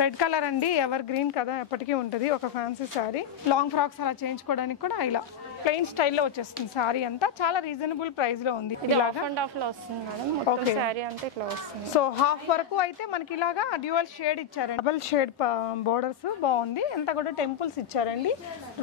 Red colour అండి, evergreen కదా, ఎప్పటికీ ఉంటుంది. ఒక ఫ్యాన్సీ శారీ, లాంగ్ ఫ్రాక్స్ అలా చేయించుకోవడానికి కూడా ఇలా ప్లెయిన్ స్టైల్లో వచ్చేస్తుంది. శారీ అంతా చాలా రీజనబుల్ ప్రైస్ లో ఉంది. సో హాఫ్ వరకు అయితే మనకి ఇలాగా డ్యూయల్ షేడ్ ఇచ్చారండి, డబుల్ షేడ్ బోర్డర్స్ బాగుంది. అంతా కూడా టెంపుల్స్ ఇచ్చారండి,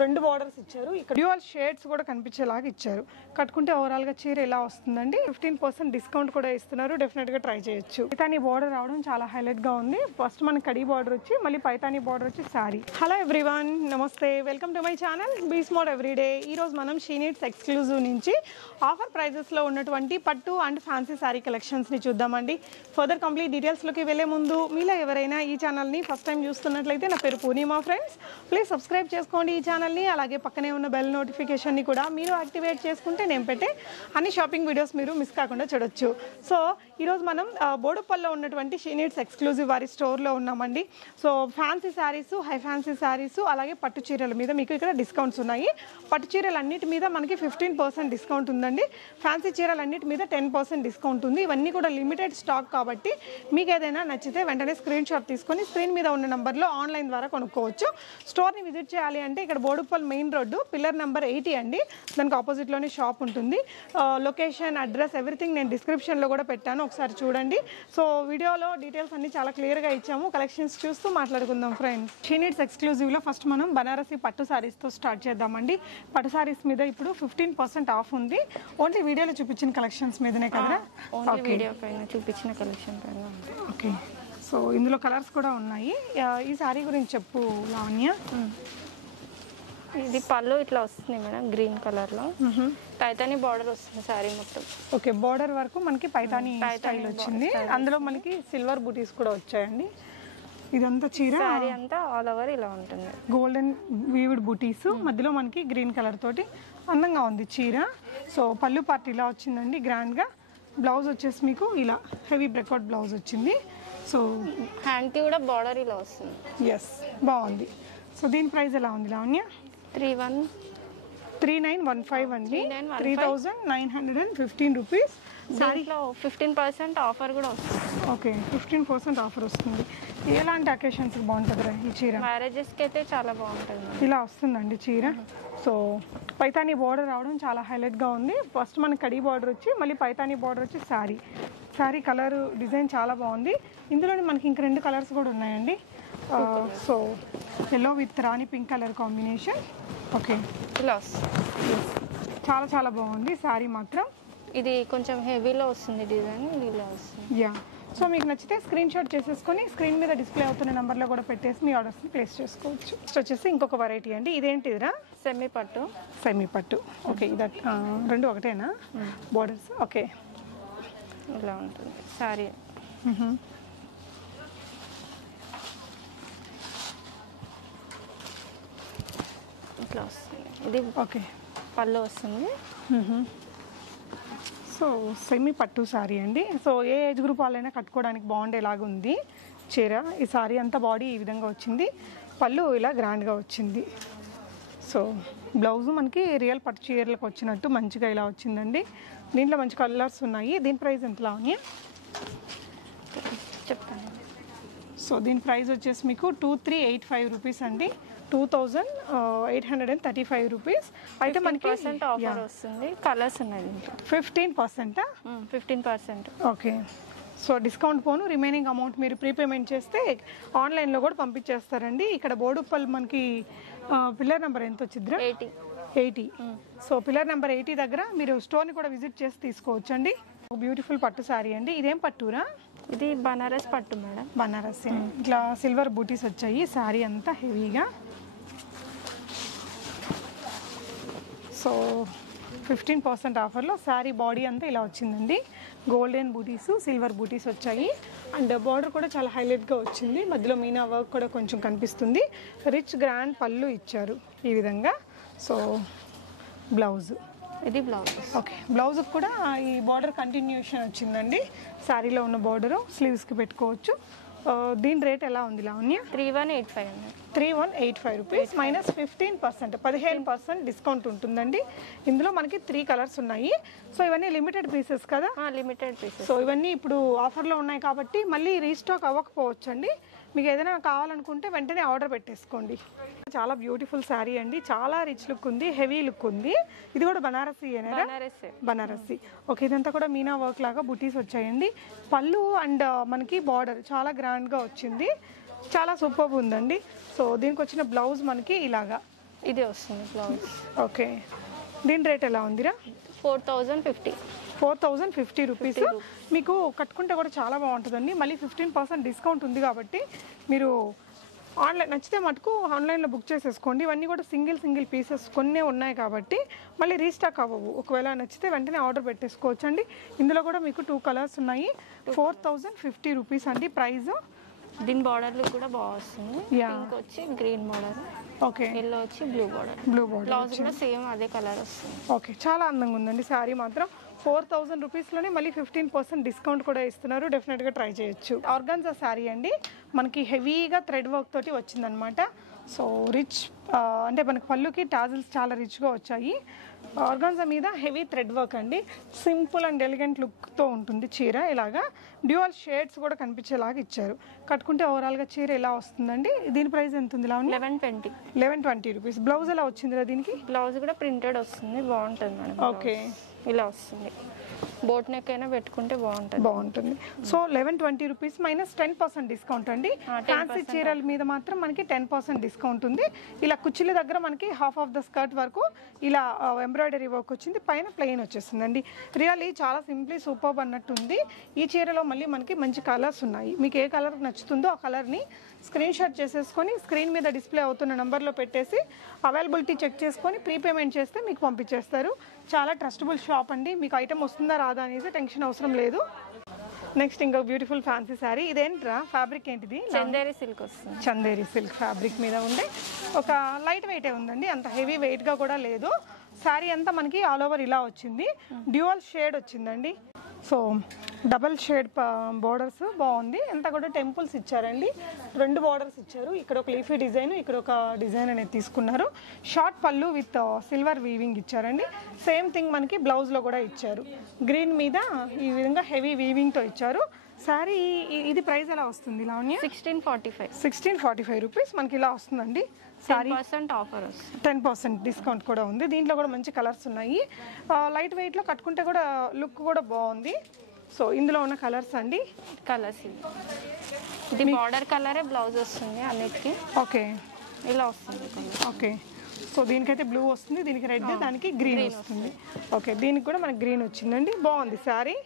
2 బోర్డర్స్ ఇచ్చారు. ఇక్కడ డ్యూయల్ షేడ్స్ కూడా కనిపించేలాగా ఇచ్చారు. కట్టుకుంటే ఓవరాల్ గా చీర ఇలా వస్తుందండి. 15% డిస్కౌంట్ కూడా ఇస్తున్నారు, డెఫినెట్ గా ట్రై చేయొచ్చు. పైతానీ బోర్డర్ రావడం చాలా హైలైట్ గా ఉంది. ఫస్ట్ మనకి కడి బోర్డర్ వచ్చి మళ్ళీ పైతానీ బోర్డర్ వచ్చి శారీ. హలో ఎవ్రీవన్, నమస్తే, welcome to my channel be smart everyday. ఈ రోజు మనం షీ నీడ్స్ ఎక్స్క్లూజివ్ నుంచి ఆఫర్ ప్రైజెస్ లో ఉన్నటువంటి పట్టు అండ్ ఫ్యాన్సీ శారీ కలెక్షన్స్ ని చూద్దామండి. ఫర్దర్ కంప్లీట్ డీటెయిల్స్ లోకి వెళ్లే ముందు మీలో ఎవరైనా ఈ ఛానల్ ని ఫస్ట్ టైం చూస్తున్నట్లయితే, నా పేరు పూర్ణిమా ఫ్రెండ్స్, ప్లీజ్ సబ్స్క్రైబ్ చేసుకోండి ఈ ఛానల్ ని. అలాగే పక్కనే ఉన్న బెల్ నోటిఫికేషన్ ని కూడా మీరు యాక్టివేట్ చేసుకుంటే నేను పెట్టే అన్ని షాపింగ్ వీడియోస్ మీరు మిస్ కాకుండా చూడొచ్చు. సో ఈరోజు మనం బోడుపల్లో ఉన్నటువంటి షీ నీడ్స్ ఎక్స్క్లూజివ్ వారి స్టోర్లో ఉన్నామండి. So fancy saris, high fancy saris, అలాగే పట్టు చీరల మీద మీకు ఇక్కడ డిస్కౌంట్స్ ఉన్నాయి. పట్టు చీరలు అన్నిటి మీద మనకి 15% డిస్కౌంట్ ఉందండి. ఫ్యాన్సీ చీరలు అన్నిటి మీద 10% డిస్కౌంట్ ఉంది. ఇవన్నీ కూడా లిమిటెడ్ స్టాక్ కాబట్టి మీకు ఏదైనా నచ్చితే వెంటనే స్క్రీన్ షాట్ తీసుకొని స్క్రీన్ మీద ఉన్న నెంబర్లో ఆన్లైన్ ద్వారా కొనుక్కోవచ్చు. స్టోర్ని విజిట్ చేయాలి అంటే ఇక్కడ Boduppal main road, pillar number 80 అండి. దానికి ఆపోజిట్లోనే షాప్ ఉంటుంది. లొకేషన్, అడ్రస్, ఎవ్రీథింగ్ నేను డిస్క్రిప్షన్లో కూడా పెట్టాను, ఒకసారి చూడండి. సో వీడియోలో డీటెయిల్స్ అన్ని చాలా క్లియర్గా ఇచ్చాము. కలెక్షన్స్ చూస్తూ మాట్లాడుకుందాం ఫ్రెండ్స్. షీ నీడ్స్ ఎక్స్క్లూజివ్లో ఫస్ట్ మనం బనారసి పట్టు శారీస్తో స్టార్ట్ చేద్దామండి. పట్టు శారీస్ మీద ఇప్పుడు 15% ఆఫ్ ఉంది. ఓన్లీ వీడియోలో చూపించిన కలెక్షన్స్ మీదనే కదా, వీడియో పైన చూపించిన కలెక్షన్ పైన. ఓకే, సో ఇందులో కలర్స్ కూడా ఉన్నాయి. ఈ శారీ గురించి చెప్పు లావణ్య. ఇది పళ్ళు ఇట్లా వస్తుంది మేడం, గ్రీన్ కలర్ లో పైతానీ బార్డర్ వస్తుంది శారీ మొత్తం. ఓకే, బార్డర్ వరకు మనకి పైతానీ స్టైల్ వచ్చింది. అందులో మనకి సిల్వర్ బూటీస్ కూడా వచ్చాయండి. ఇదంతా చీర శారీ అంతా ఆల్ ఓవర్ ఇలా ఉంటుంది, గోల్డెన్ వీవ్డ్ బూటీస్, మధ్యలో మనకి గ్రీన్ కలర్ తోటి అందంగా ఉంది చీర. సో పళ్ళు పార్ట్ ఇలా వచ్చిందండి గ్రాండ్ గా. బ్లౌజ్ వచ్చేసి మీకు ఇలా హెవీ బ్రెక్అవుట్ బ్లౌజ్ వచ్చింది. సో హ్యాండ్ కి కూడా బార్డర్ ఇలా వస్తుంది. ఎస్, బాగుంది. సో దీని ప్రైస్ ఎలా ఉంది లావణ్య? 3915 అండి, 3915 రూపీస్. దాంట్లో 15% ఆఫర్ కూడా వస్తుంది. ఓకే, 15% ఆఫర్ వస్తుంది. ఎలాంటి అకేషన్స్ బాగుంటుంది ఈ చీర? మ్యారేజెస్కి అయితే చాలా బాగుంటుంది. ఇలా వస్తుందండి చీర. సో పైతానీ బార్డర్ రావడం చాలా హైలైట్గా ఉంది. ఫస్ట్ మనకి కడి బార్డర్ వచ్చి మళ్ళీ పైతానీ బార్డర్ వచ్చి శారీ కలర్ డిజైన్ చాలా బాగుంది. ఇందులోనే మనకి ఇంక 2 కలర్స్ కూడా ఉన్నాయండి. So yellow with Rani pink colour combination. Okay, ఇలా వస్తుంది, చాలా చాలా బాగుంది శారీ మాత్రం. ఇది కొంచెం హెవీలో వస్తుంది డిజైన్, ఇలా వస్తుంది. యా, సో మీకు నచ్చితే స్క్రీన్ షాట్ చేసేసుకొని స్క్రీన్ మీద డిస్ప్లే అవుతున్న నెంబర్లో కూడా పెట్టేసి మీ ఆర్డర్స్ని ప్లేస్ చేసుకోవచ్చు. నెక్స్ట్ వచ్చేసి ఇంకొక వెరైటీ అండి. ఇదేంటిదిరా? సెమీ పట్టు. సెమీ పట్టు. ఓకే, ఇది 2 ఒకటేనా బోర్డర్స్? ఓకే, ఇలా ఉంటుంది శారీ. ఇట్లా వస్తుంది. ఇది ఓకే, పళ్ళు వస్తుంది. సో సెమీ పట్టు శారీ అండి. సో ఏ ఏజ్ గ్రూప్ వాళ్ళైనా కట్టుకోవడానికి బాగుండేలాగా ఉంది చీర. ఈ శారీ అంతా బాడీ ఈ విధంగా వచ్చింది, పళ్ళు ఇలా గ్రాండ్గా వచ్చింది. సో బ్లౌజ్ మనకి రియల్ పట్టు చీరలకు వచ్చినట్టు మంచిగా ఇలా వచ్చిందండి. దీంట్లో మంచి కలర్స్ ఉన్నాయి. దీని ప్రైస్ ఎంతలా ఉంది చెప్తాను. సో దీని ప్రైస్ వచ్చేసి మీకు 2385 రూపీస్ అండి, 2835 రూపీస్. అయితే మనకి ఆఫర్ వస్తుంది. కలర్స్ ఉన్నాయి దీంట్లో. 15%. ఓకే, సో డిస్కౌంట్ పోను రిమైనింగ్ అమౌంట్ మీరు ప్రీపేమెంట్ చేస్తే ఆన్లైన్లో కూడా పంపించేస్తారండి. ఇక్కడ బోడుపల్ మనకి పిల్లర్ నెంబర్ ఎంత వచ్చిద్దిరా? 80. సో పిల్లర్ నెంబర్ 80 దగ్గర మీరు స్టోర్ని కూడా విజిట్ చేసి తీసుకోవచ్చు అండి. బ్యూటిఫుల్ పట్టు శారీ అండి. ఇదేం పట్టురా? ఇది బనారస్ పట్టు మేడం. బనారస్. ఇట్లా సిల్వర్ బూటీస్ వచ్చాయి శారీ అంతా హెవీగా. సో 15% ఆఫర్లో శారీ బాడీ అంతా ఇలా వచ్చింది. గోల్డెన్ బూటీస్, సిల్వర్ బూటీస్ వచ్చాయి. అండ్ బార్డర్ కూడా చాలా హైలైట్గా వచ్చింది. మధ్యలో మీనా వర్క్ కూడా కొంచెం కనిపిస్తుంది. రిచ్ గ్రాండ్ పళ్ళు ఇచ్చారు ఈ విధంగా. సో బ్లౌజ్, ఇది బ్లౌజ్. ఓకే, బ్లౌజ్ కూడా ఈ బార్డర్ కంటిన్యూషన్ వచ్చిందండి. శారీలో ఉన్న బార్డరు స్లీవ్స్కి పెట్టుకోవచ్చు. దీని రేట్ ఎలా ఉంది లావణ్య? 3185 రూపీస్ మైనస్ 15% డిస్కౌంట్ ఉంటుందండి. ఇందులో మనకి 3 కలర్స్ ఉన్నాయి. సో ఇవన్నీ లిమిటెడ్ పీసెస్ కదా? Limited pieces. సో ఇవన్నీ ఇప్పుడు ఆఫర్లో ఉన్నాయి కాబట్టి మళ్ళీ రీస్టాక్ అవ్వకపోవచ్చు అండి. మీకు ఏదైనా కావాలనుకుంటే వెంటనే ఆర్డర్ పెట్టేసుకోండి. చాలా బ్యూటిఫుల్ శారీ అండి, చాలా రిచ్ లుక్ ఉంది, హెవీ లుక్ ఉంది. ఇది కూడా బనారసి అనేరా? బనారసి. ఓకే, ఇదంతా కూడా మీనా వర్క్ లాగా బుటీస్ వచ్చాయండి. పళ్ళు అండ్ మనకి బార్డర్ చాలా గ్రాండ్గా వచ్చింది, చాలా సూపర్ ఉందండి. సో దీనికి వచ్చిన బ్లౌజ్ మనకి ఇలాగా ఇదే వస్తుంది బ్లౌజ్. ఓకే, దీని రేట్ ఎలా ఉందిరా? 4050 రూపీస్. మీకు కట్టుకుంటే కూడా చాలా బాగుంటుందండి. మళ్ళీ 15% డిస్కౌంట్ ఉంది కాబట్టి మీరు ఆన్లైన్ నచ్చితే మటుకు ఆన్లైన్లో బుక్ చేసేసుకోండి. ఇవన్నీ కూడా సింగిల్ పీసెస్ కొన్నే ఉన్నాయి కాబట్టి మళ్ళీ రీస్టాక్ అవ్వవు. ఒకవేళ నచ్చితే వెంటనే ఆర్డర్ పెట్టేసుకోవచ్చు అండి. ఇందులో కూడా మీకు 2 కలర్స్ ఉన్నాయి. 4050 రూపీస్ అండి ప్రైస్. దీని బార్డర్ కూడా బాగా వస్తుంది. పింక్ వచ్చి గ్రీన్ బార్డర్, ఓకే, ఎల్లో వచ్చి బ్లూ బార్డర్. బ్లౌజ్ కూడా సేమ్ అదే కలర్ వస్తుంది. ఓకే, చాలా అందంగా ఉందండి శారీ మాత్రం. 4000 రూపీస్లోనే మళ్ళీ 15% డిస్కౌంట్ కూడా ఇస్తున్నారు. డెఫినెట్గా ట్రై చేయొచ్చు. ఆర్గాన్జా శారీ అండి, మనకి హెవీగా థ్రెడ్ వర్క్ తోటి వచ్చిందనమాట. సో రిచ్ అంటే మనకి పళ్ళుకి టాజిల్స్ చాలా రిచ్గా వచ్చాయి. ఆర్గాన్జా మీద హెవీ థ్రెడ్ వర్క్ అండి, సింపుల్ అండ్ ఎలిగెంట్ లుక్తో ఉంటుంది చీర. ఇలాగా డ్యూయల్ షేడ్స్ కూడా కనిపించేలాగా ఇచ్చారు. కట్టుకుంటే ఓవరాల్గా చీర ఇలా వస్తుందండి. దీని ప్రైస్ ఎంత ఉంది? 1120 రూపీస్. బ్లౌజ్ ఎలా వచ్చిందిరా దీనికి? బ్లౌజ్ కూడా ప్రింటెడ్ వస్తుంది, బాగుంటుంది మేడం. ఓకే, ఇలా వస్తుంది. బోట్ నెక్ అయినా పెట్టుకుంటే బాగుంటుంది. సో 1120 రూపీస్ మైనస్ 10% డిస్కౌంట్ అండి. ఫ్యాన్సీ చీరల మీద మాత్రం మనకి 10% డిస్కౌంట్ ఉంది. ఇలా కుచ్చిళ్ళ దగ్గర మనకి హాఫ్ ఆఫ్ ద స్కర్ట్ వరకు ఇలా ఎంబ్రాయిడరీ వర్క్ వచ్చింది, పైన ప్లెయిన్ వచ్చేసిందండి. రియల్లీ చాలా సింప్లీ సూపర్బ్ అన్నట్టు ఉంది. ఈ చీరలో మళ్ళీ మనకి మంచి కలర్స్ ఉన్నాయి. మీకు ఏ కలర్ నచ్చుతుందో ఆ కలర్ని స్క్రీన్ షాట్ చేసేసుకొని స్క్రీన్ మీద డిస్ప్లే అవుతున్న నెంబర్లో పెట్టేసి అవైలబిలిటీ చెక్ చేసుకొని ప్రీపేమెంట్ చేస్తే మీకు పంపించేస్తారు. చాలా ట్రస్టబుల్ షాప్ అండి. మీకు ఐటమ్ వస్తుందా రాదా అనేసి టెన్షన్ అవసరం లేదు. నెక్స్ట్ ఇంకా బ్యూటిఫుల్ ఫ్యాన్సీ శారీ. ఇదేంట్రా ఫ్యాబ్రిక్ ఏంటిది? చందేరి సిల్క్ వస్తుంది. చందేరి సిల్క్ ఫ్యాబ్రిక్ మీద ఉంది. ఒక లైట్ వెయిటే ఉందండి, అంత హెవీ వెయిట్గా కూడా లేదు. శారీ అంతా మనకి ఆల్ ఓవర్ ఇలా వచ్చింది. డ్యూయల్ షేడ్ వచ్చిందండి. సో డబల్ షేడ్ బోర్డర్స్ బాగుంది. అంతా కూడా టెంపుల్స్ ఇచ్చారండి, 2 బార్డర్స్ ఇచ్చారు. ఇక్కడ ఒక లీఫీ డిజైన్, ఇక్కడ ఒక డిజైన్ అనేది తీసుకున్నారు. షార్ట్ పళ్ళు విత్ సిల్వర్ వీవింగ్ ఇచ్చారండి. సేమ్ థింగ్ మనకి బ్లౌజ్లో కూడా ఇచ్చారు. గ్రీన్ మీద ఈ విధంగా హెవీ వీవింగ్తో ఇచ్చారు. శారీ ఇది ప్రైస్ ఎలా వస్తుంది లావణ్య? 1645 రూపీస్ మనకి ఇలా వస్తుందండి. సారీ 10% ఆఫర్ వస్తుంది, 10% డిస్కౌంట్ కూడా ఉంది. దీంట్లో కూడా మంచి కలర్స్ ఉన్నాయి. లైట్ వెయిట్లో కట్టుకుంటే కూడా లుక్ కూడా బాగుంది. సో ఇందులో ఉన్న కలర్స్ అండి, కలర్స్ ఇది బార్డర్ కలరే బ్లౌజ్ వస్తుంది అన్నిటికీ. ఓకే, ఇలా వస్తుంది. ఓకే, సో దీనికైతే బ్లూ వస్తుంది, దీనికి రెడ్, దానికి గ్రీన్ వస్తుంది. ఓకే, దీనికి కూడా మనకి గ్రీన్ వచ్చిందండి. బాగుంది శారీ.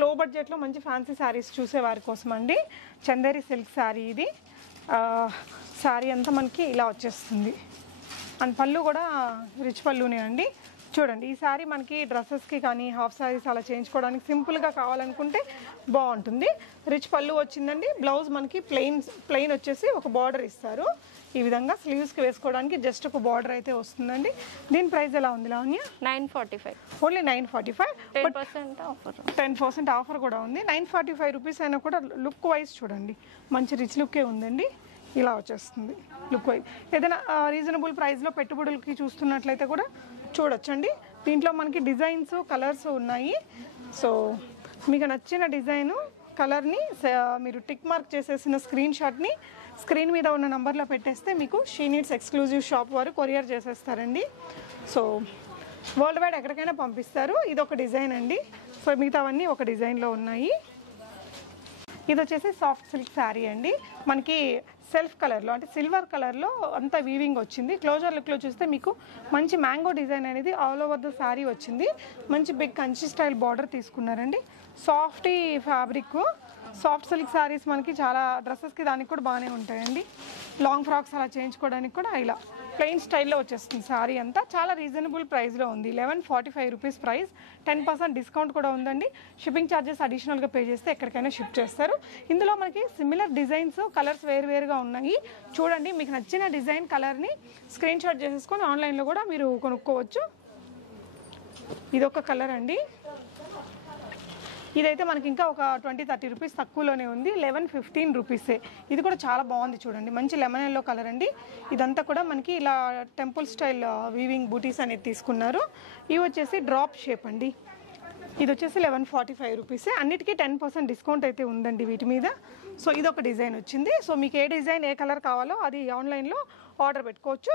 లో బడ్జెట్లో మంచి ఫ్యాన్సీ శారీస్ చూసే వారి కోసం అండి, చందేరి సిల్క్ శారీ ఇది. శారీ అంతా మనకి ఇలా వచ్చేస్తుంది. అండ్ పళ్ళు కూడా రిచ్ పళ్ళునే అండి. చూడండి, ఈ శారీ మనకి డ్రెస్సెస్కి కానీ హాఫ్ శారీస్ అలా చేయించుకోవడానికి సింపుల్గా కావాలనుకుంటే బాగుంటుంది. రిచ్ పళ్ళు వచ్చిందండి. బ్లౌజ్ మనకి ప్లెయిన్ వచ్చేసి ఒక బార్డర్ ఇస్తారు. ఈ విధంగా స్లీవ్స్కి వేసుకోవడానికి జస్ట్ ఒక బార్డర్ అయితే వస్తుందండి. దీని ప్రైస్ ఎలా ఉంది లావణ్య? 945. ఓన్లీ 945. 10% ఆఫర్ కూడా ఉంది. 945 రూపీస్ అయినా కూడా లుక్ వైజ్ చూడండి, మంచి రిచ్ లుక్కే ఉందండి. ఇలా వచ్చేస్తుంది లుక్ వైజ్. ఏదైనా రీజనబుల్ ప్రైస్లో పెట్టుబడులకి చూస్తున్నట్లయితే కూడా చూడొచ్చండి. దీంట్లో మనకి డిజైన్స్, కలర్స్ ఉన్నాయి. సో మీకు నచ్చిన డిజైను, కలర్ని మీరు టిక్ మార్క్ చేసేసిన స్క్రీన్ షాట్ని స్క్రీన్ మీద ఉన్న నంబర్లో పెట్టేస్తే మీకు షీ నీడ్స్ ఎక్స్క్లూజివ్ షాప్ వారు కొరియర్ చేసేస్తారండి. సో వరల్డ్ వైడ్ ఎక్కడికైనా పంపిస్తారు. ఇది ఒక డిజైన్ అండి. సో మిగతావన్నీ ఒక డిజైన్లో ఉన్నాయి. ఇది వచ్చేసి సాఫ్ట్ సిల్క్ శారీ అండి. మనకి సెల్ఫ్ కలర్లో అంటే సిల్వర్ కలర్లో అంతా వీవింగ్ వచ్చింది. క్లోజర్ లుక్లో చూస్తే మీకు మంచి మ్యాంగో డిజైన్ అనేది ఆల్ ఓవర్ ద శారీ వచ్చింది. మంచి బిగ్ కంచి స్టైల్ బార్డర్ తీసుకున్నారండి. Softy fabric. Soft silk saris మనకి చాలా డ్రెస్సెస్కి దానికి కూడా బాగానే ఉంటాయండి. లాంగ్ ఫ్రాక్స్ అలా చేయించుకోవడానికి కూడా ఇలా ప్లెయిన్ స్టైల్లో వచ్చేస్తుంది శారీ అంతా. చాలా రీజనబుల్ ప్రైస్లో ఉంది. 1145 రూపీస్ ప్రైస్. 10% డిస్కౌంట్ కూడా ఉందండి. షిప్పింగ్ ఛార్జెస్ అడిషనల్గా పే చేస్తే ఎక్కడికైనా షిప్ చేస్తారు. ఇందులో మనకి సిమిలర్ డిజైన్స్, కలర్స్ వేరువేరుగా ఉన్నాయి. చూడండి, మీకు నచ్చిన డిజైన్, కలర్ని స్క్రీన్ షాట్ చేసేసుకొని ఆన్లైన్లో కూడా మీరు కొనుక్కోవచ్చు. ఇదొక కలర్ అండి. ఇదైతే మనకి ఇంకా ఒక 20-30 రూపీస్ తక్కువలోనే ఉంది. 1115 రూపీసే. ఇది కూడా చాలా బాగుంది చూడండి, మంచి లెమన్ ఎల్లో కలర్ అండి. ఇదంతా కూడా మనకి ఇలా టెంపుల్ స్టైల్ వీవింగ్ బూటీస్ అనేది తీసుకున్నారు. ఇవి వచ్చేసి డ్రాప్ షేప్ అండి. ఇది వచ్చేసి 1145 రూపీసే. అన్నిటికీ 10% డిస్కౌంట్ అయితే ఉందండి వీటి మీద. సో ఇది ఒక డిజైన్ వచ్చింది. సో మీకు ఏ డిజైన్ ఏ కలర్ కావాలో అది ఆన్లైన్లో ఆర్డర్ పెట్టుకోవచ్చు.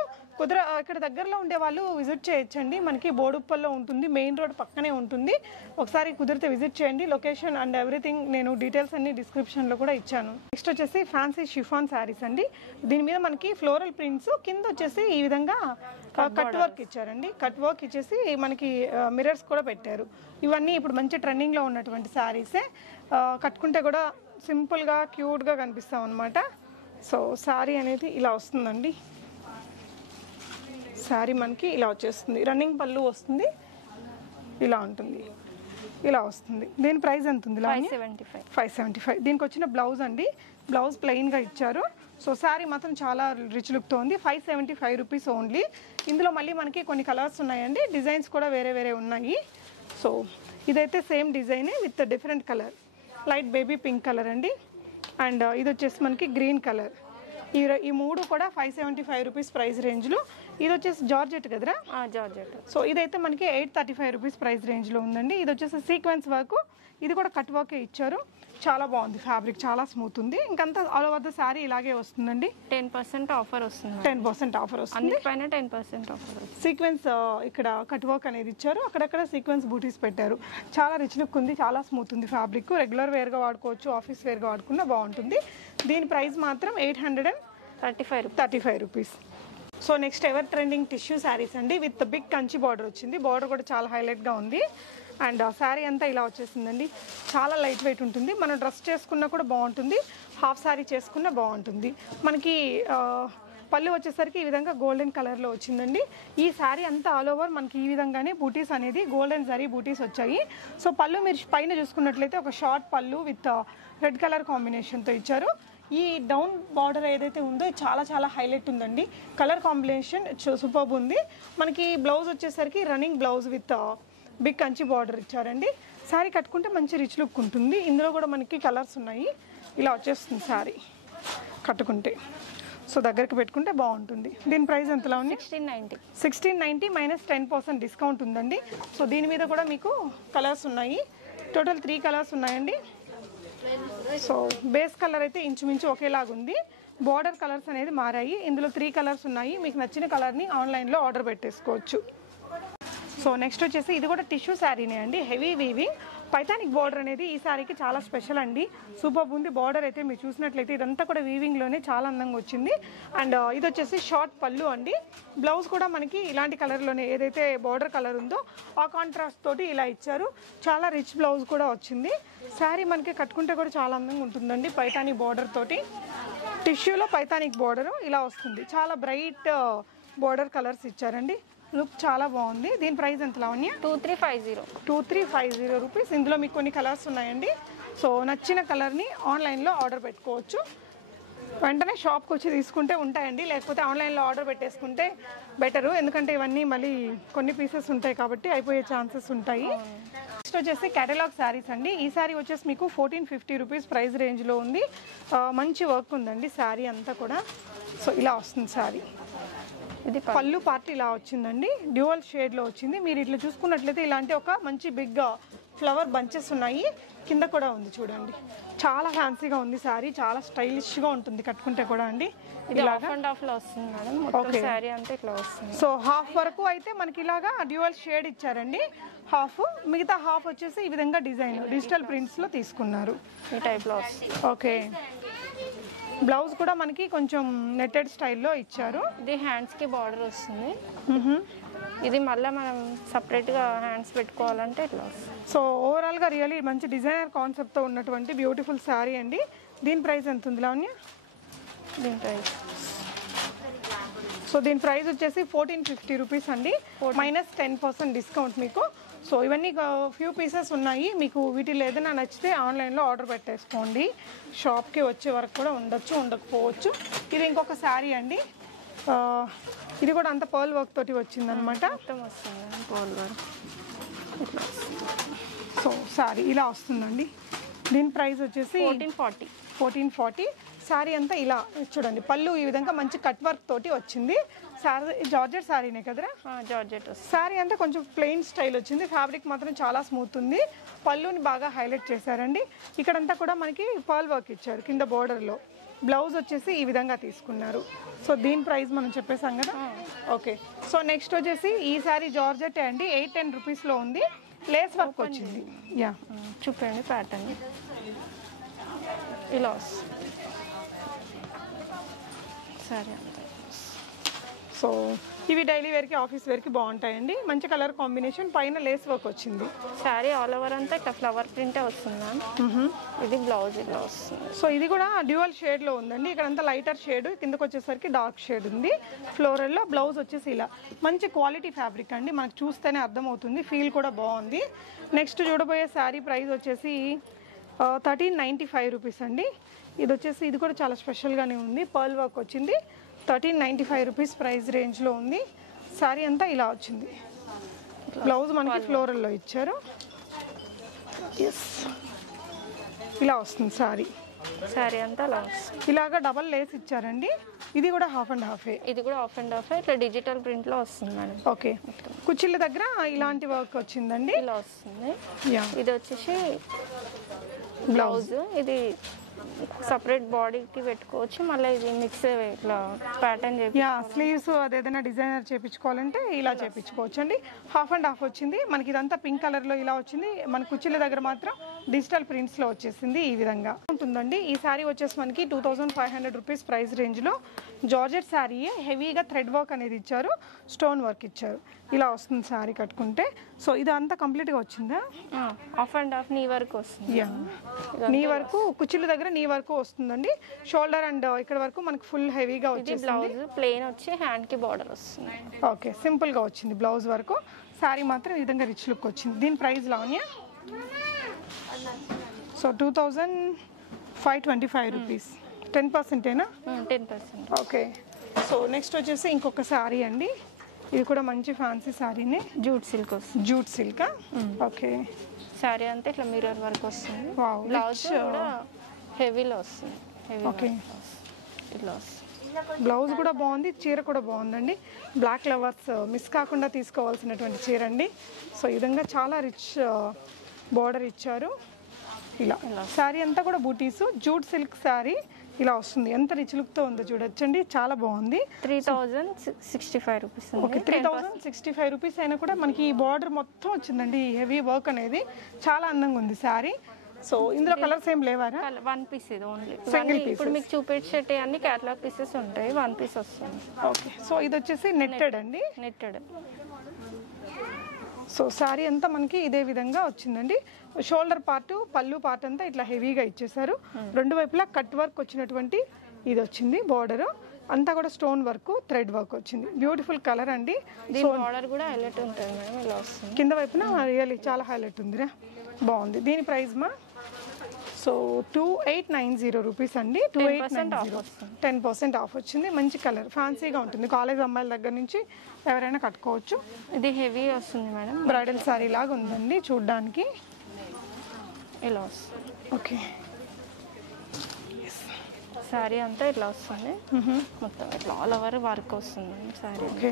ఇక్కడ దగ్గరలో ఉండే వాళ్ళు విజిట్ చేయొచ్చండి. మనకి బోడుప్పల్లో ఉంటుంది, మెయిన్ రోడ్ పక్కనే ఉంటుంది. ఒకసారి కుదిరితే విజిట్ చేయండి. లొకేషన్ అండ్ ఎవ్రీథింగ్ నేను డీటెయిల్స్ అన్ని డిస్క్రిప్షన్లో కూడా ఇచ్చాను. నెక్స్ట్ వచ్చేసి ఫ్యాన్సీ షిఫాన్ శారీస్ అండి. దీని మీద మనకి ఫ్లోరల్ ప్రింట్స్, కింద వచ్చేసి ఈ విధంగా కట్ వర్క్ ఇచ్చారండి. కట్ వర్క్ ఇచ్చేసి మనకి మిర్రర్స్ కూడా పెట్టారు. ఇవన్నీ ఇప్పుడు మంచి ట్రెండింగ్లో ఉన్నటువంటి శారీసే. కట్టుకుంటే కూడా సింపుల్గా క్యూట్గా కనిపిస్తాం అనమాట. సో శారీ అనేది ఇలా వస్తుందండి. శారీ మనకి ఇలా వచ్చేస్తుంది, రన్నింగ్ పళ్ళు వస్తుంది, ఇలా ఉంటుంది, ఇలా వస్తుంది. దీని ప్రైస్ ఎంత ఉంది? 575. దీనికి వచ్చిన బ్లౌజ్ అండి, బ్లౌజ్ ప్లెయిన్గా ఇచ్చారు. సో శారీ మాత్రం చాలా రిచ్ లుక్తో ఉంది. 575 రూపీస్ ఓన్లీ. ఇందులో మళ్ళీ మనకి కొన్ని కలర్స్ ఉన్నాయండి, డిజైన్స్ కూడా వేరే వేరే ఉన్నాయి. సో ఇదైతే సేమ్ డిజైనే with different colour, light baby pink colour అండి. అండ్ ఇది వచ్చేసి మనకి గ్రీన్ కలర్. ఈ మూడు కూడా 575 రూపీస్ ప్రైస్ రేంజ్లో. ఇది వచ్చేసి జార్జెట్ కదరా? జార్జెట్. సో ఇదైతే మనకి 835 రూపీస్ ప్రైస్ రేంజ్లో ఉందండి. ఇది వచ్చేసి సీక్వెన్స్ వర్క్, ఇది కూడా కట్ వర్కే ఇచ్చారు. చాలా బాగుంది, ఫ్యాబ్రిక్ చాలా స్మూత్ ఉంది. ఇంకంతా ఆల్ ఓవర్ ద శారీ ఇలాగే వస్తుందండి. 10% ఆఫర్ వస్తుంది. 10% ఆఫర్ వస్తుంది. అన్నిటిపైన 10% ఆఫర్. సీక్వెన్స్ ఇక్కడ కట్ వర్క్ అనేది ఇచ్చారు, అక్కడక్కడ సీక్వెన్స్ బూటీస్ పెట్టారు. చాలా రిచ్ లుక్ ఉంది, చాలా స్మూత్ ఉంది ఫ్యాబ్రిక్. రెగ్యులర్ వేర్గా వాడుకోవచ్చు, ఆఫీస్ వేర్గా వాడుకున్నా బాగుంటుంది. దీని ప్రైస్ మాత్రం 835 rupees. So next ever trending tissue saris అండి, విత్ బిగ్ కంచి బార్డర్ వచ్చింది. బార్డర్ కూడా చాలా హైలైట్గా ఉంది. అండ్ శారీ అంతా ఇలా వచ్చేసిందండి. చాలా లైట్ వెయిట్ ఉంటుంది, మనం డ్రెస్ చేసుకున్నా కూడా బాగుంటుంది, హాఫ్ శారీ చేసుకున్నా బాగుంటుంది. మనకి పళ్ళు వచ్చేసరికి ఈ విధంగా గోల్డెన్ కలర్లో వచ్చిందండి. ఈ శారీ అంతా ఆల్ ఓవర్ మనకి ఈ విధంగానే బూటీస్ అనేది గోల్డెన్ జరీ బూటీస్ వచ్చాయి. సో పళ్ళు మీరు పైన చూసుకున్నట్లయితే ఒక షార్ట్ పళ్ళు విత్ రెడ్ కలర్ కాంబినేషన్తో ఇచ్చారు. ఈ డౌన్ బార్డర్ ఏదైతే ఉందో చాలా చాలా హైలైట్ ఉందండి. కలర్ కాంబినేషన్ సూపర్బ్ ఉంది. మనకి బ్లౌజ్ వచ్చేసరికి running blouse with big Kanchi border ఇచ్చారండి. శారీ కట్టుకుంటే మంచి రిచ్ లుక్ ఉంటుంది. ఇందులో కూడా మనకి కలర్స్ ఉన్నాయి. ఇలా వచ్చేస్తుంది శారీ కట్టుకుంటే. సో దగ్గరికి పెట్టుకుంటే బాగుంటుంది. దీని ప్రైస్ ఎంతలా ఉంది? 1690 మైనస్ 10% డిస్కౌంట్ ఉందండి. సో దీని మీద కూడా మీకు కలర్స్ ఉన్నాయి. టోటల్ 3 కలర్స్ ఉన్నాయండి. సో బేస్ కలర్ అయితే ఇంచుమించు ఒకేలాగుంది. బార్డర్ కలర్స్ అనేది మారాయి. ఇందులో 3 కలర్స్ ఉన్నాయి. మీకు నచ్చిన కలర్ని ఆన్లైన్లో ఆర్డర్ పెట్టేసుకోవచ్చు. సో నెక్స్ట్ వచ్చేసి ఇది కూడా టిష్యూ శారీనే అండి, హెవీ వీవింగ్. పైథానిక్ బార్డర్ అనేది ఈ శారీకి చాలా స్పెషల్ అండి. సూపర్ ఉంది బార్డర్ అయితే. మీరు చూసినట్లయితే ఇదంతా కూడా వీవింగ్లోనే చాలా అందంగా వచ్చింది. అండ్ ఇది వచ్చేసి షార్ట్ పళ్ళు అండి. బ్లౌజ్ కూడా మనకి ఇలాంటి కలర్లోనే, ఏదైతే బార్డర్ కలర్ ఉందో ఆ కాంట్రాస్ట్ తోటి ఇలా ఇచ్చారు. చాలా రిచ్ బ్లౌజ్ కూడా వచ్చింది. శారీ మనకి కట్టుకుంటే కూడా చాలా అందంగా ఉంటుందండి. పైథానిక్ బార్డర్ తోటి, టిష్యూలో పైథానిక్ బార్డర్ ఇలా వస్తుంది. చాలా బ్రైట్ బార్డర్ కలర్స్ ఇచ్చారండి. లుక్ చాలా బాగుంది. దీని ప్రైస్ ఎంత లావణ్య? 2350 రూపీస్. ఇందులో మీకు కొన్ని కలర్స్ ఉన్నాయండి. సో నచ్చిన కలర్ని ఆన్లైన్లో ఆర్డర్ పెట్టుకోవచ్చు. వెంటనే షాప్కి వచ్చి తీసుకుంటే ఉంటాయండి, లేకపోతే ఆన్లైన్లో ఆర్డర్ పెట్టేసుకుంటే బెటరు. ఎందుకంటే ఇవన్నీ మళ్ళీ కొన్ని పీసెస్ ఉంటాయి కాబట్టి అయిపోయే ఛాన్సెస్ ఉంటాయి. నెక్స్ట్ వచ్చేసి కేటలాగ్ శారీస్ అండి. ఈ శారీ వచ్చేసి మీకు 1450 రూపీస్ ప్రైస్ రేంజ్లో ఉంది. మంచి వర్క్ ఉందండి శారీ అంతా కూడా. సో ఇలా వస్తుంది శారీ. ఇది పళ్ళు పార్ట్ ఇలా వచ్చిందండి, డ్యూయల్ షేడ్లో వచ్చింది. మీరు ఇట్లా చూసుకున్నట్లయితే ఇలాంటి ఒక మంచి బిగ్ ఫ్లవర్ బంచెస్ ఉన్నాయి. కింద కూడా ఉంది చూడండి. చాలా ఫ్యాన్సీగా ఉంది శారీ, చాలా స్టైలిష్గా ఉంటుంది కట్టుకుంటే కూడా అండి. సో హాఫ్ వరకు అయితే మనకి ఇలాగా డ్యూయల్ షేడ్ ఇచ్చారండి. హాఫ్, మిగతా హాఫ్ వచ్చేసి ఈ విధంగా డిజైన్ డిజిటల్ ప్రింట్స్లో తీసుకున్నారు. ఈ టైప్లో. ఓకే. బ్లౌజ్ కూడా మనకి కొంచెం నెట్టెడ్ స్టైల్లో ఇచ్చారు. ఇది హ్యాండ్స్కి బార్డర్ వస్తుంది. ఇది మళ్ళీ మనం సపరేట్గా హ్యాండ్స్ పెట్టుకోవాలంటే ఇట్లా వస్తుంది. సో ఓవరాల్గా రియల్లీ మంచి డిజైనర్ కాన్సెప్ట్తో ఉన్నటువంటి బ్యూటిఫుల్ శారీ అండి. దీని ప్రైస్ ఎంత ఉంది లావణ్య? దీని ప్రైస్ సో దీని ప్రైస్ వచ్చేసి 1450 రూపీస్ అండి, మైనస్ 10% డిస్కౌంట్ మీకు. సో ఇవన్నీ ఫ్యూ పీసెస్ ఉన్నాయి. మీకు వీటిలో ఏదైనా నచ్చితే ఆన్లైన్లో ఆర్డర్ పెట్టేసుకోండి. షాప్కి వచ్చే వరకు కూడా ఉండొచ్చు, ఉండకపోవచ్చు. ఇది ఇంకొక శారీ అండి. ఇది కూడా అంత పర్ల్ వర్క్ తోటి వచ్చిందనమాట. సో శారీ ఇలా వస్తుందండి. దీని ప్రైస్ వచ్చేసి 1440. శారీ అంతా ఇలా చూడండి, పళ్ళు ఈ విధంగా మంచి కట్ వర్క్ తోటి వచ్చింది. శారీ జార్జెట్ శారీనే కదరా? జార్జెట్ వస్తుంది. శారీ అంతా కొంచెం ప్లెయిన్ స్టైల్ వచ్చింది, ఫ్యాబ్రిక్ మాత్రం చాలా స్మూత్ ఉంది. పళ్ళుని బాగా హైలైట్ చేశారండి. ఇక్కడంతా కూడా మనకి పర్ల్ వర్క్ ఇచ్చారు కింద బోర్డర్లో. బ్లౌజ్ వచ్చేసి ఈ విధంగా తీసుకున్నారు. సో దీని ప్రైస్ మనం చెప్పేసాం కదా. ఓకే, సో నెక్స్ట్ వచ్చేసి ఈ శారీ జార్జెట్ అండి, 810 రూపీస్లో ఉంది. లేస్ వర్క్ వచ్చింది. యా, చూపండి ప్యాటర్న్. ఇలా వస్తుంది సరే అంతే. సో ఇవి డైలీ వేర్కి, ఆఫీస్ వేర్కి బాగుంటాయండి. మంచి కలర్ కాంబినేషన్, పైన లేస్ వర్క్ వచ్చింది. శారీ ఆల్ ఓవర్ అంతా ఇట్లా ఫ్లవర్ ప్రింటే వస్తుంది మ్యామ్. ఇది బ్లౌజ్ ఇలా వస్తుంది. సో ఇది కూడా డ్యూయల్ షేడ్లో ఉందండి. ఇక్కడంతా లైటర్ షేడ్, కిందకు వచ్చేసరికి డార్క్ షేడ్ ఉంది. ఫ్లోరల్లో బ్లౌజ్ వచ్చేసి ఇలా మంచి క్వాలిటీ ఫ్యాబ్రిక్ అండి, మనకు చూస్తేనే అర్థమవుతుంది. ఫీల్ కూడా బాగుంది. నెక్స్ట్ చూడబోయే శారీ ప్రైస్ వచ్చేసి 1395 రూపీస్ అండి. ఇది వచ్చేసి ఇది కూడా చాలా స్పెషల్గానే ఉంది, పర్ల్ వర్క్ వచ్చింది. 1395 రూపీస్ ప్రైస్ రేంజ్లో ఉంది. శారీ అంతా ఇలా వచ్చింది. బ్లౌజ్ మనకి ఫ్లోరల్లో ఇచ్చారు. ఎస్, ఇలా వస్తుంది శారీ. శారీ అంతా అలా వస్తుంది. ఇలాగా డబల్ లేస్ ఇచ్చారండి. ఇది కూడా హాఫ్ అండ్ హాఫే. ఇది కూడా హాఫ్ అండ్ హాఫ్ ఇట్లా డిజిటల్ ప్రింట్లో వస్తుంది మేడం. ఓకే, కుచ్చిళ్ళ దగ్గర ఇలాంటి వర్క్ వచ్చిందండి. ఇలా వస్తుంది. యా, ఇది వచ్చేసి బ్లౌజ్. ఇది సపరేట్ బాడీకి పెట్టుకోవచ్చు. మళ్ళీ ఇది మిక్స్ ఇట్లా ప్యాటర్న్ చేసి యా, స్లీవ్స్ అదేదైనా డిజైనర్ చేయించుకోవాలంటే ఇలా చేయించుకోవచ్చు అండి. హాఫ్ అండ్ హాఫ్ వచ్చింది మనకి. ఇదంతా పింక్ కలర్లో ఇలా వచ్చింది. మన కుచ్చిళ్ళ దగ్గర మాత్రం డిజిటల్ ప్రింట్స్లో వచ్చేసింది. ఈ విధంగా ఉంటుందండి. ఈ శారీ వచ్చేసి మనకి 2500 రూపీస్ ప్రైస్ రేంజ్లో జార్జెట్ శారీ. హెవీగా థ్రెడ్ వర్క్ అనేది ఇచ్చారు, స్టోన్ వర్క్ ఇచ్చారు. ఇలా వస్తుంది శారీ కట్టుకుంటే. సో ఇది అంతా కంప్లీట్గా వచ్చిందా? హాఫ్ అండ్ హాఫ్ నీ వరకు వస్తుంది. యా, నీ వరకు కుచ్చిళ్ళ దగ్గర నీ వరకు వస్తుందండి. షోల్డర్ అండ్ ఇక్కడ వరకు మనకు ఫుల్ హెవీగా వచ్చింది. బ్లౌజ్ ప్లెయిన్ వచ్చి హ్యాండ్ కి బార్డర్ వస్తుంది. ఓకే, సింపుల్ గా వచ్చింది బ్లౌజ్ వరకు. శారీ మాత్రం ఈ విధంగా రిచ్ లుక్ వచ్చింది. దీని ప్రైస్ లావణ్య సో 2525 రూపీస్. 10%ఏనా? 10%. ఓకే, సో నెక్స్ట్ వచ్చేసి ఇంకొక శారీ అండి. ఇది కూడా మంచి ఫ్యాన్సీ శారీనే, జూట్ సిల్క్ వస్తుంది. Jute silk. ఓకే, శారీ అంతా ఇట్లా మిర్రర్ వర్క్ వస్తుంది. వావ్, బ్లౌజ్ కూడా హెవీలో వస్తుంది. హెవీ ఓకే, ఇట్లా వస్తుంది. బ్లౌజ్ కూడా బాగుంది, చీర కూడా బాగుందండి. బ్లాక్ లవర్స్ మిస్ కాకుండా తీసుకోవాల్సినటువంటి చీర అండి. సో ఈ విధంగా చాలా రిచ్ బార్డర్ ఇచ్చారు. ఇలా శారీ అంతా కూడా బూటీస్, జూట్ సిల్క్ శారీ ఇలా వస్తుంది. ఎంత రిచ్ లుక్తో ఉందో చూడొచ్చండి, చాలా బాగుంది. 3065 రూపీస్. ఓకే, 3065 రూపీస్ అయినా కూడా మనకి ఈ బార్డర్ మొత్తం వచ్చిందండి. ఈ హెవీ వర్క్ అనేది చాలా అందంగా ఉంది శారీ. సో ఇందులో కలర్స్ ఏం లేవారా? వన్ పీస్ ఇది ఓన్లీ సింగిల్ పీస్. ఇప్పుడు మీకు చూపించేటి అన్ని క్యాటలాగ్ పీసెస్ ఉంటాయి. వన్ పీస్ వస్తుంది. ఓకే, సో ఇది వచ్చేసి నెట్టెడ్ అండి. నెట్టెడ్. సో శారీ అంతా మనకి ఇదే విధంగా వచ్చిందండి. షోల్డర్ పార్ట్, పళ్ళు పార్ట్ అంతా ఇట్లా హెవీగా ఇచ్చేసారు. రెండు వైపులా కట్ వర్క్ వచ్చినటువంటి ఇది వచ్చింది బార్డర్. అంతా కూడా స్టోన్ వర్క్, థ్రెడ్ వర్క్ వచ్చింది. బ్యూటిఫుల్ కలర్ అండి. దీని బార్డర్ కూడా హైలైట్ ఉంటుంది మేడం. ఇలా వస్తుంది కింద వైపున రియల్లీ చాలా హైలైట్ ఉందిరా, బాగుంది. దీని ప్రైస్ మా సో 2890 రూపీస్ అండి. 10% ఆఫ్ వచ్చింది. మంచి కలర్, ఫ్యాన్సీగా ఉంటుంది. కాలేజ్ అమ్మాయిల దగ్గర నుంచి ఎవరైనా కట్టుకోవచ్చు. ఇది హెవీ వస్తుంది మేడం. బ్రైడల్ శారీ లాగా ఉందండి చూడ్డానికి. ఇలా వస్తుంది. ఓకే, శారీ అంతా ఇట్లా వస్తుంది. మొత్తం ఇట్లా ఆల్ ఓవర్ వర్క్ వస్తుంది శారీ. ఓకే,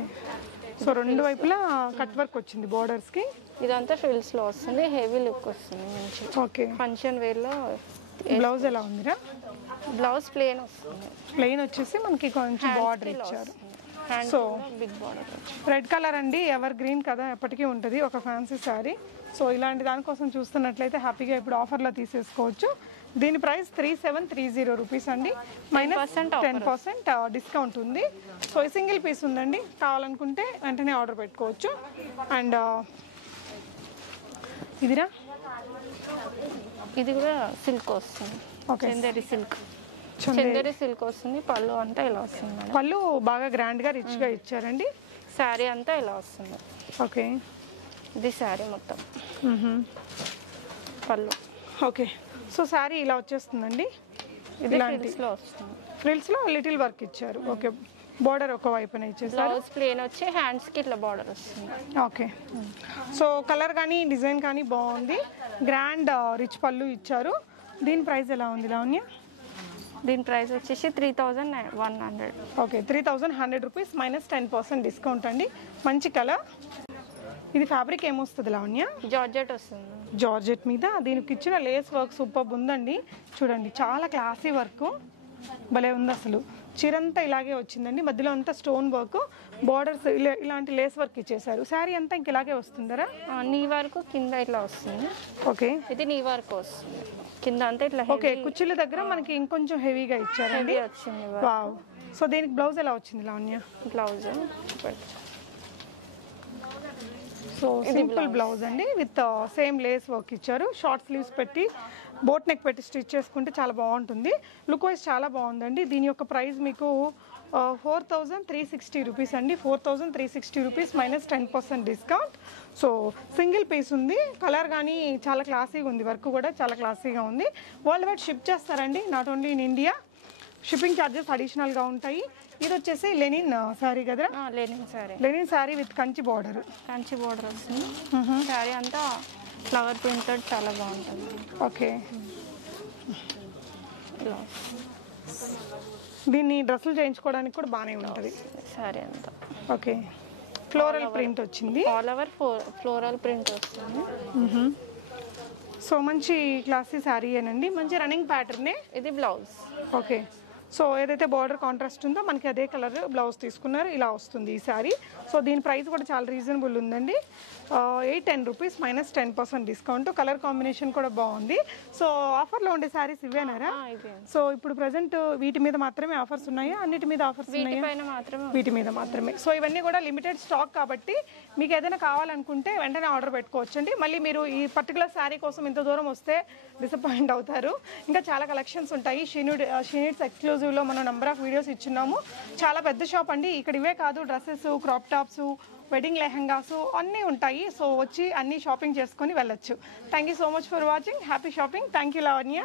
సో రెండు వైపులా కట్ వర్క్ వచ్చింది బోర్డర్స్ కి. ఇదంతా ఫ్రిల్స్ లో వస్తుంది. హెవీ లుక్ వస్తుంది మంచి. ఓకే, ఫంక్షన్ వేర్ లో. బ్లౌజ్ ఎలా ఉందిరా? బ్లౌజ్ ప్లెయిన్ వస్తుంది. ప్లెయిన్ వచ్చేసి మనకి కొంచెం బార్డర్ ఇచ్చారు. So big border. Red colour అండి, ఎవర్ గ్రీన్ కదా, ఎప్పటికీ ఉంటుంది ఒక ఫ్యాన్సీ శారీ. సో ఇలాంటి దానికోసం చూస్తున్నట్లయితే హ్యాపీగా ఇప్పుడు ఆఫర్లో తీసేసుకోవచ్చు. దీని ప్రైస్ 3730 రూపీస్ అండి. -10% డిస్కౌంట్ ఉంది. సో ఈ సింగిల్ పీస్ ఉందండి, కావాలనుకుంటే వెంటనే ఆర్డర్ పెట్టుకోవచ్చు. అండ్ ఇదిరా, ఇది కూడా సిల్క్ వస్తుంది. Okay, Chanderi silk. Chanderi silk వస్తుంది. పళ్ళు అంతా ఇలా వస్తుంది మేడం. పళ్ళు బాగా గ్రాండ్గా రిచ్గా ఇచ్చారండి. శారీ అంతా ఇలా వస్తుంది. ఓకే, ఇది శారీ మొత్తం. పళ్ళు. ఓకే, సో శారీ ఇలా వచ్చేస్తుందండి. ఇది ఫ్రిల్స్లో వస్తుంది. ఫ్రిల్స్లో లిటిల్ వర్క్ ఇచ్చారు. ఓకే, బార్డర్ ఒక వైపున ఇచ్చేసారు. బ్లౌజ్ ప్లెయిన్ వచ్చి హ్యాండ్స్కి ఇట్లా బార్డర్ వస్తుంది. ఓకే, సో కలర్ కానీ డిజైన్ కానీ బాగుంది. గ్రాండ్ రిచ్ పళ్ళు ఇచ్చారు. దీని ప్రైస్ ఎలా ఉంది లావణ్య? దీని ప్రైస్ వచ్చేసి 3100. ఓకే, 3100 రూపీస్ మైనస్ 10% డిస్కౌంట్ అండి. మంచి కలర్. ఇది ఫ్యాబ్రిక్ ఏమొస్తుంది లావణ్య? జార్జెట్ వస్తుంది. జార్జెట్ మీద దీనికి ఇచ్చిన లేస్ వర్క్ సూపర్ ఉందండి. చూడండి చాలా క్లాసీ వర్క్, భలే ఉంది అసలు. చీరంతా ఇలాగే వచ్చిందండి, మధ్యలో అంతా స్టోన్ వర్క్, బార్డర్స్ ఇలాంటి లేస్ వర్క్ ఇచ్చేసారు. శారీ అంతా ఇంక ఇలాగే వస్తుందరా? నీ వరకు కింద ఇట్లా వస్తుంది. ఓకే, ఇది నీ వరకు వస్తుంది, కింద అంతా ఇట్లా ఓకే. కుర్చీల దగ్గర మనకి ఇంకొంచెం హెవీగా ఇచ్చారండి. వచ్చింది వావ్. సో దీనికి బ్లౌజ్ ఎలా వచ్చింది Lavanya? Blouse. So simple blouse అండి, విత్ సేమ్ లేస్ వర్క్ ఇచ్చారు. షార్ట్ స్లీవ్స్ పెట్టి బోట్ నెక్ పెట్టి స్టిచ్ చేసుకుంటే చాలా బాగుంటుంది. లుక్ వైజ్ చాలా బాగుందండి. దీని యొక్క ప్రైస్ మీకు 4360 రూపీస్ అండి. 4360 rupees minus 10% discount. So single piece ఉంది. కలర్ కానీ చాలా క్లాసీగా ఉంది, వర్క్ కూడా చాలా క్లాసీగా ఉంది. వరల్డ్ వైడ్ షిప్ చేస్తారండి, not only in India. Shipping charges అడిషనల్గా ఉంటాయి. ఇది వచ్చేసి లెనిన్ శారీ కదా? Linen saree with Kanchi border. Kanchi border వస్తుంది. శారీ అంతా ఫ్లవర్ ప్రింటెడ్, చాలా బాగుంటుంది. ఓకే, దీన్ని డ్రెస్సులు చేయించుకోవడానికి కూడా బాగానే ఉంటుంది శారీ అంతా. ఓకే, ఫ్లోరల్ ప్రింట్ వచ్చింది. ఆల్ ఓవర్ ఫ్లోరల్ ప్రింట్ వస్తుంది. సో మంచి క్లాసీ శారీ ఏనండి, మంచి రన్నింగ్ ప్యాటర్నే. ఇది బ్లౌజ్. ఓకే, సో ఏదైతే బార్డర్ కాంట్రాస్ట్ ఉందో మనకి అదే కలర్ బ్లౌజ్ తీసుకున్నారు, ఇలా వస్తుంది ఈ శారీ. సో దీని ప్రైస్ కూడా చాలా రీజనబుల్ ఉందండి. 810 rupees minus 10% discount. Colour combination కూడా బాగుంది. సో ఆఫర్లో ఉండే శారీస్ ఇవేనారా? సో ఇప్పుడు ప్రజెంట్ వీటి మీద మాత్రమే ఆఫర్స్ ఉన్నాయా? అన్నిటి మీద ఆఫర్స్ ఉన్నాయా? వీటి మీద మాత్రమే. సో ఇవన్నీ కూడా లిమిటెడ్ స్టాక్ కాబట్టి మీకు ఏదైనా కావాలనుకుంటే వెంటనే ఆర్డర్ పెట్టుకోవచ్చండి. మళ్ళీ మీరు ఈ పర్టికులర్ శారీ కోసం ఇంత దూరం వస్తే డిసప్పాయింట్ అవుతారు. ఇంకా చాలా కలెక్షన్స్ ఉంటాయి. షీనిడ్స్ ఎక్స్క్లూజివ్లో మనం నెంబర్ ఆఫ్ వీడియోస్ ఇచ్చున్నాము. చాలా పెద్ద షాప్ అండి. ఇక్కడ ఇవే కాదు, dresses, crop tops, wedding lehengas అన్నీ ఉంటాయి. సో వచ్చి అన్నీ షాపింగ్ చేసుకొని వెళ్ళొచ్చు. Thank you so much for watching. Happy shopping. Thank you Lavanya.